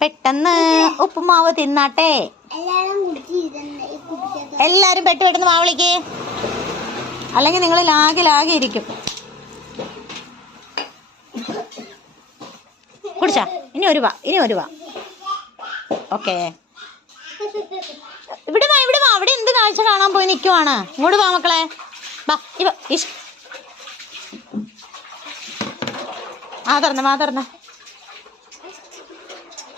പെട്ടെന്ന് ഉപ്പുമാവ് തിന്നാട്ടെ. എല്ലാരും പെട്ടെന്ന് മാവളിക്ക്, അല്ലെങ്കിൽ നിങ്ങൾ ലാഗി ഇരിക്കും. കുടിച്ചാ ഇനി ഒരു വാ. ഓക്കെ, ഇവിടെ വാ. അവിടെ എന്ത് കാഴ്ച കാണാൻ പോയി നിൽക്കുവാണ്? ഇങ്ങോട്ട് വാ മക്കളെ, വാ. തുറന്ന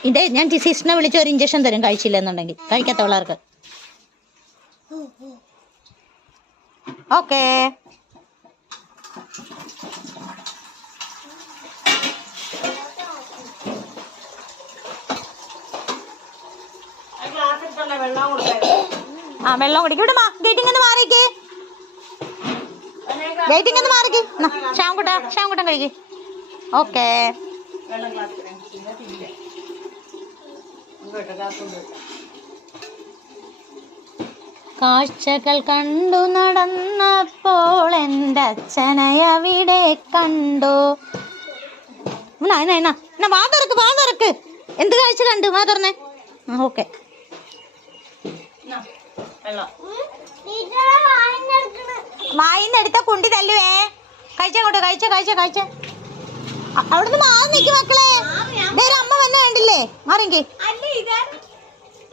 ഇതേ ഞാൻ സിസ്റ്ററിനെ വിളിച്ച് ഒരു ഇഞ്ചക്ഷൻ തരും, കഴിച്ചില്ലെന്നുണ്ടെങ്കിൽ, കഴിക്കാത്ത പിള്ളേർക്ക്. ഓക്കേ, വെള്ളം കുടിക്കും. ഇവിടെ ഗേറ്റിങ്ങനെ മാറിക്ക്, ശ്യാംകുട്ടൻ കഴിക്ക്. ഓക്കേ, കാഴ്ചകൾ കണ്ടു നടന്നപ്പോൾ എൻ്റെ അച്ഛനയവിടെ കണ്ടു. വാ തുറക്ക്. എന്ത് കാഴ്ച കണ്ടു? വാ തുറന്നേ. ഓക്കെ, വായിന്നെടുത്ത കുണ്ടി തല്ലുവേ. കഴിച്ചോട്ടെ, കഴിച്ച. അവിടുന്ന് മാറി നിൽക്കും മക്കളെ. വേറെ അമ്മ വന്നെ കണ്ടില്ലേ? മാറിങ്കി.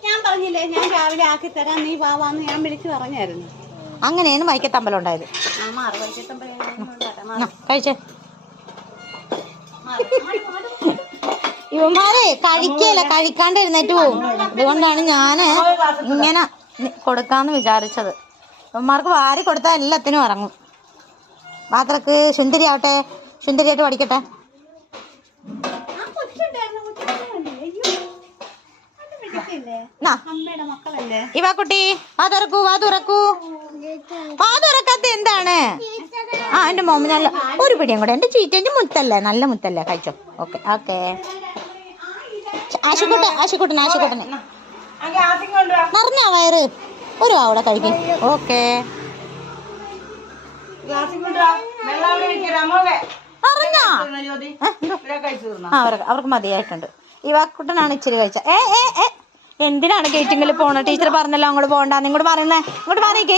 ഞാൻ പറഞ്ഞില്ലേ, ഞാൻ രാവിലെ ആക്കി തരാം, നീ വാവാന്ന് ഞാൻ വിളിച്ചു പറഞ്ഞായിരുന്നു. അങ്ങനെയാണ് വൈക്കത്തമ്പലം ഉണ്ടായത്. കഴിച്ചേ. ഇവന്മാരെ കഴിക്കാണ്ട് എഴുന്നേറ്റ് പോവും. അതുകൊണ്ടാണ് ഞാന് ഇങ്ങനെ കൊടുക്കാന്ന് വിചാരിച്ചത്. ഇവന്മാർക്ക് വാരി കൊടുത്താൽ എല്ലാത്തിനും ഇറങ്ങും. പാത്രക്ക് സുന്ദരിയായിട്ട് പഠിക്കട്ടെ. ഇവാ കുട്ടി, വാ തുറക്കാത്ത എന്താണ്? എന്റെ മോമ നല്ല ഒരു പിടിയും കൂടെ. എന്റെ ചീറ്റന്റെ മുത്തല്ലേ, നല്ല മുത്തല്ലേ. കഴിച്ചോ. ഓക്കെ. ആശിക്കുട്ടന് നിറഞ്ഞാ വയറ്? ഒരു അവിടെ കഴിക്കും. ഓക്കെ, അവർക്ക് മതിയായിട്ടുണ്ട്. ഇവാക്കുട്ടനാണ് ഇച്ചിരി കഴിച്ച. എന്തിനാണ് ഗേറ്റിങ്ങിൽ പോണ? ടീച്ചർ പറഞ്ഞല്ലോ അങ്ങോട്ട് പോകണ്ടെന്ന്. ഇങ്ങോട്ട് പറയുന്നേ, ഇങ്ങോട്ട് മാറിക്കേ.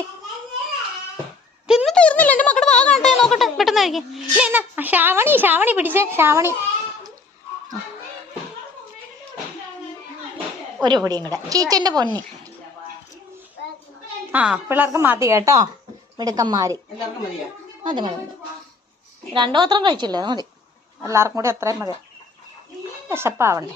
തിന്നു തീർന്നില്ല. എന്റെ മക്കളുടെ ഭാഗം കണ്ടേ, നോക്കട്ടെ, പെട്ടെന്ന് കഴിക്കും. എന്നാ ശ്രാവണി പിടിച്ചേ. ശ്രാവണി ഒരു പൊടിയും കൂടെ. ചീച്ചന്റെ പൊന്നി. പിള്ളേർക്ക് മതി കേട്ടോ, മിടുക്കന്മാര്. മതി. 2 പാത്രം കഴിച്ചില്ലേ? മതി. എല്ലാവർക്കും കൂടി അത്രയും മതി. വിശപ്പാവണ്ടേ.